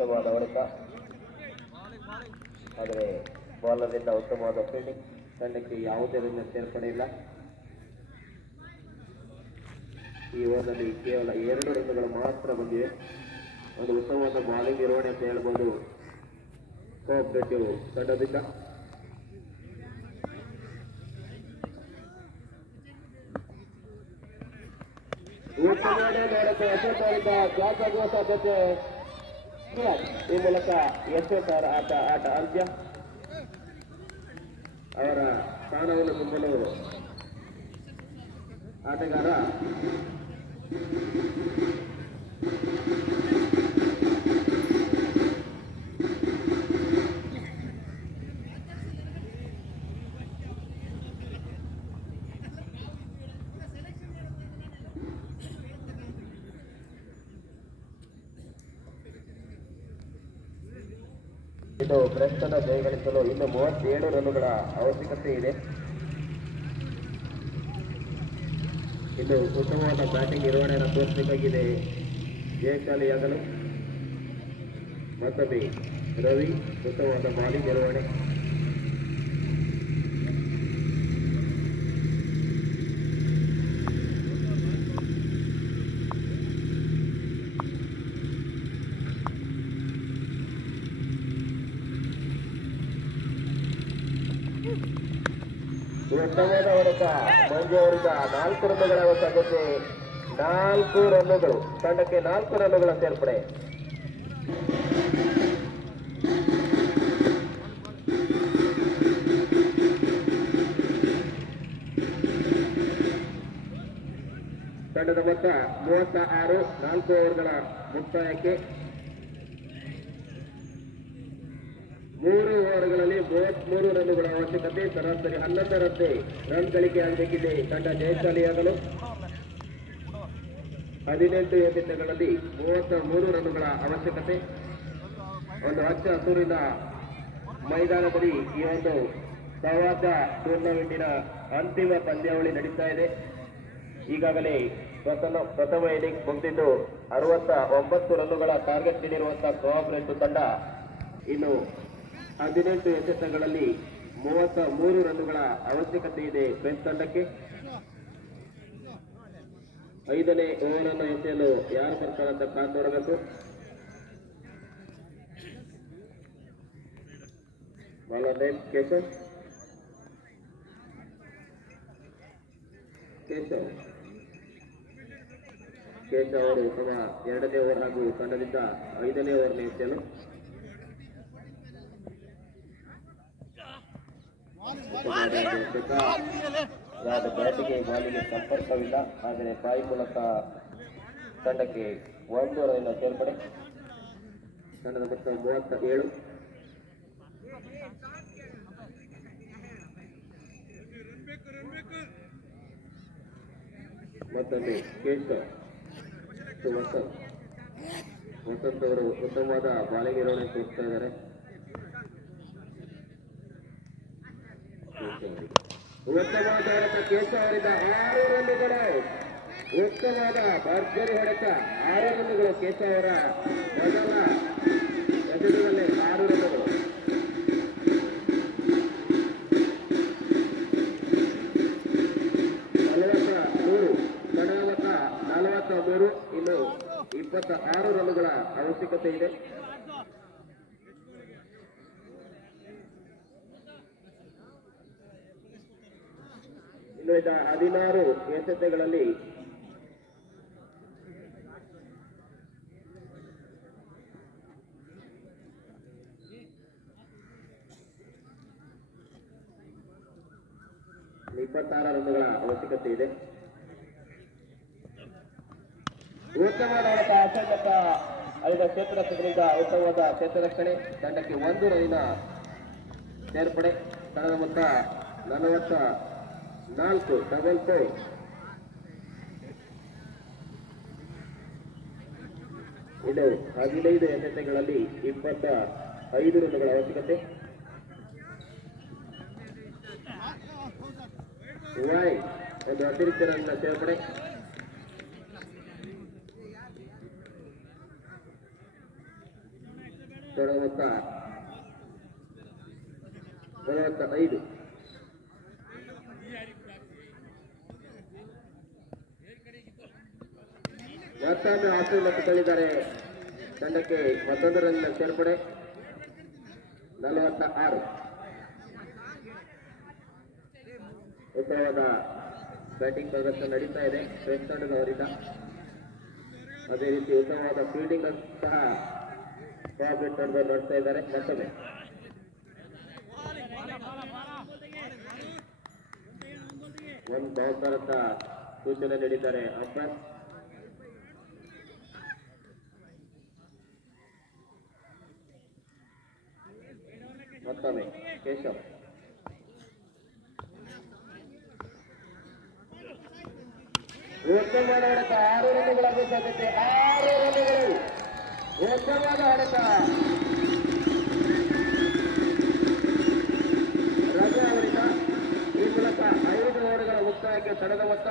ಉತ್ತಮವಾದ ಹೊಡೆತ. ಆದರೆ ಬಾಲರ್ನಿಂದ ಉತ್ತಮವಾದ ಫೀಲ್ಡಿಂಗ್ ತಂಡಕ್ಕೆ ಯಾವುದೇ ರೀತಿಯ ಸೇರ್ಪಡೆ ಇಲ್ಲ ಈ ಓವರ್ನಲ್ಲಿ ಕೇವಲ ಎರಡು ರನ್ಗಳು ಮಾತ್ರ ಬಂದಿವೆ. ಒಂದು ಉತ್ತಮವಾದ ಬಾಲಿಂಗ್ ನಿರ್ವಹಣೆ ಅಂತ ಹೇಳ್ಬೋದು. ಕೋಆಪರೇಟಿವ್ ತಂಡದಿಂದ. ಉತ್ತಮವಾದ ಜೊತೆ. ಈ ಮೂಲಕ ಯಶವಂತ ಅವರ ಆಟ ಆಟ ಅಂತ್ಯ. ಅವರ ಸ್ಥಾನವನ್ನು ತುಂಬಲು ಆಟಗಾರ ಇದು ಪ್ರಸ್ತುತ ಜಯಗಳಿಸಲು ಇನ್ನು ಮೂವತ್ತೇಳು ರನ್ನುಗಳ ಅವಶ್ಯಕತೆ ಇದೆ. ಇನ್ನು ಉತ್ತಮವಾದ ಬ್ಯಾಟಿಂಗ್ ನಿರ್ವಹಣೆಯನ್ನು ತೋರಿಸಬೇಕಾಗಿದೆ ಜಯಶಾಲಿಯಾಗಲು ಮತ್ತೊಮ್ಮೆ ರವಿ, ಉತ್ತಮವಾದ ಬಾಲಿಂಗ್ ನಿರ್ವಹಣೆ. ಉತ್ತಮವಾದ ಹೊಡೆತ ಮಂಜು ಅವರಿಂದ ನಾಲ್ಕು ರನ್ನುಗಳ ಸಾಧ್ಯತೆ ನಾಲ್ಕು ರನ್ನುಗಳು, ತಂಡಕ್ಕೆ ನಾಲ್ಕು ರನ್ನುಗಳ ಸೇರ್ಪಡೆ ತಂಡದ ಮೊತ್ತ ಮೂವತ್ತ ಆರು ನಾಲ್ಕು ಓವರ್ಗಳ ಮುಕ್ತಾಯಕ್ಕೆ ಮೂರು ಓವರ್ಗಳಲ್ಲಿ ಮೂವತ್ಮೂರು ರನ್ನುಗಳ ಅವಶ್ಯಕತೆ, ಸರಾಸರಿ ಹನ್ನೊಂದರಂತೆ ರನ್ ಗಳಿಕೆ ಆಗಬೇಕಿದೆ. ತಂಡ ಜಯಶಾಲಿಯಾಗಲು ಹದಿನೆಂಟು ಎಸೆತಗಳಲ್ಲಿ ಮೂವತ್ತ ಮೂರು ರನ್ನುಗಳ ಅವಶ್ಯಕತೆ. ಒಂದು ಹಚ್ಚ ಹಸೂರಿನ ಮೈದಾನದಲ್ಲಿ ಈ ಒಂದು ಸವಾದ ಟೂರ್ನಮೆಂಟಿನ ಅಂತಿಮ ಪಂದ್ಯಾವಳಿ ನಡೀತಾ ಇದೆ. ಈಗಾಗಲೇ ಪ್ರಥಮ ಪ್ರಥಮ ಇನ್ನಿಂಗ್ಸ್ ಮುಗಿದಿದ್ದು ಅರವತ್ತ ಒಂಬತ್ತು ರನ್ನುಗಳ ಟಾರ್ಗೆಟ್ ನೀಡಿರುವಂತಹ ಕೋಆಪರೇಟಿವ್ ತಂಡ ಇನ್ನು ಹದಿನೆಂಟು ಎಸೆತಗಳಲ್ಲಿ ಮೂವತ್ತ ಮೂರು ರನ್ಗಳ ಅವಶ್ಯಕತೆ ಇದೆ ಫ್ರೆಂಚ್ ತಂಡಕ್ಕೆ. ಐದನೇ ಓವರ್ ಅನ್ನು ಎಸೆಯಲು ಯಾರು ಬರ್ತಾರೆ ಅಂತ ಕಾದು ನೋಡಬೇಕು? ಕೇಶವ್. ಕೇಶವ್. ಕೇಶವ್ ಅವರು ತಮ್ಮ ಎರಡನೇ ಓವರ್ ಹಾಗೂ ತಂಡದಿಂದ ಐದನೇ ಓವರ್ ಎಸೆಯಲು ಯಾವುದು ಬ್ಯಾಟಿಗೆ ಬಾಲಿಗೆ ಸಂಪರ್ಕವಿಲ್ಲ ಆದರೆ ಬಾಯಿ ಮೂಲಕ ತಂಡಕ್ಕೆ ಒಂದು ರನ್ನ ಸೇರ್ಪಡೆ ತಂಡದ ಮೊತ್ತ ಮೂವತ್ತ ಏಳು ಮತ್ತೊಮ್ಮೆ ಕೇಶವ್ ವಸಂತ್ ವಸಂತ್ ಅವರು ಉತ್ತಮವಾದ ಬಾಲಿಂಗ್ ನಿರ್ವಹಣೆ ತೋರಿಸ್ತಾ ಇದ್ದಾರೆ ಉತ್ತಮವಾದ ಹೊಡೆತ ಅವರಿಂದ ಆರು ರನ್ನುಗಳು. ಉತ್ತಮವಾದ ಭರ್ಜರಿ ಹೊಡೆತ ಆರು ರನ್ನುಗಳು ಕೇಶವರ ಅವರ ಮೊದಲ ಎಸೆತದಲ್ಲೇ ಆರು ರನ್ನುಗಳು. ನಲವತ್ತ ಮೂರು ಮೂರು, ಇನ್ನು ಇಪ್ಪತ್ತ ಆರು ರನ್ನುಗಳ ಅವಶ್ಯಕತೆ ಇದೆ. ಇದ್ದ ಹದಿನಾರು ಎಸೆತಗಳಲ್ಲಿ ಇಪ್ಪತ್ತಾರು ರನ್ನುಗಳ ಅವಶ್ಯಕತೆ ಇದೆ. ಉತ್ತಮವಾದ ಅಸಂಗತ ಐದ ಕ್ಷೇತ್ರ ರಕ್ಷಕರಿಂದ ಉತ್ತಮವಾದ ಕ್ಷೇತ್ರ ರಕ್ಷಣೆ ತಂಡಕ್ಕೆ ಒಂದು ರನ್ನಿನ ಸೇರ್ಪಡೆ. ತಂಡದ ಮೊತ್ತ ನಲವತ್ತ ನಾಲ್ಕು ಡಬಲ್ ಫೋರ್ ಇದು ಹದಿನೈದು ಎಸೆತಗಳಲ್ಲಿ ಇಪ್ಪತ್ತ ಐದು ರನ್ಗಳ ಅವಶ್ಯಕತೆ. ವೈ ಒಂದು ಅತಿರಿಕ್ತ ರನ್ ಸೇರ್ಪಡೆ ತೊಡಗುತ್ತ ನಲವತ್ತ ಐದು ಮತ್ತೊಮ್ಮೆ ಆಸ್ಟ್ರೇಲಿಯಾ ತಳ್ಳಿದ್ದಾರೆ ತಂಡಕ್ಕೆ ಮತ್ತೊಂದು ರನ್ ಸೇರ್ಪಡೆ. ನಲವತ್ತ ಆರು. ಉತ್ತಮವಾದ ಬ್ಯಾಟಿಂಗ್ ಪ್ರದರ್ಶನ ನಡೀತಾ ಇದೆ. ಫ್ರೆಂಚ್ ತಂಡದವರಿಂದ ಅದೇ ರೀತಿ ಉತ್ತಮವಾದ ಫೀಲ್ಡಿಂಗ್ ಸಹ ಪ್ರಾಫಿಟ್ ತಂಡದವರು ನಡೆಸ್ತಾ ಇದ್ದಾರೆ. ಮತ್ತೊಮ್ಮೆ. ಒಂದು ಬೌನ್ಸರ್ ಸೂಚನೆ ನೀಡಿದ್ದಾರೆ. ಅಂಪೈರ್ ಮತ್ತೊಮ್ಮೆ ಕೇಶವ್. ಉತ್ತಮವಾದ ಹೊಡೆತ ಆರು ರನ್ನುಗಳ ಸಾಧ್ಯತೆ ಆರು ರನ್ನುಗಳು. ಉತ್ತಮವಾದ ಹೊಡೆತ ರಜಾ ಅವರಿಂದ ಈ ಮೂಲಕ ಐದು ಓವರ್ಗಳ ಮುಕ್ತಾಯಕ್ಕೆ ತಡೆದ ಮೊತ್ತ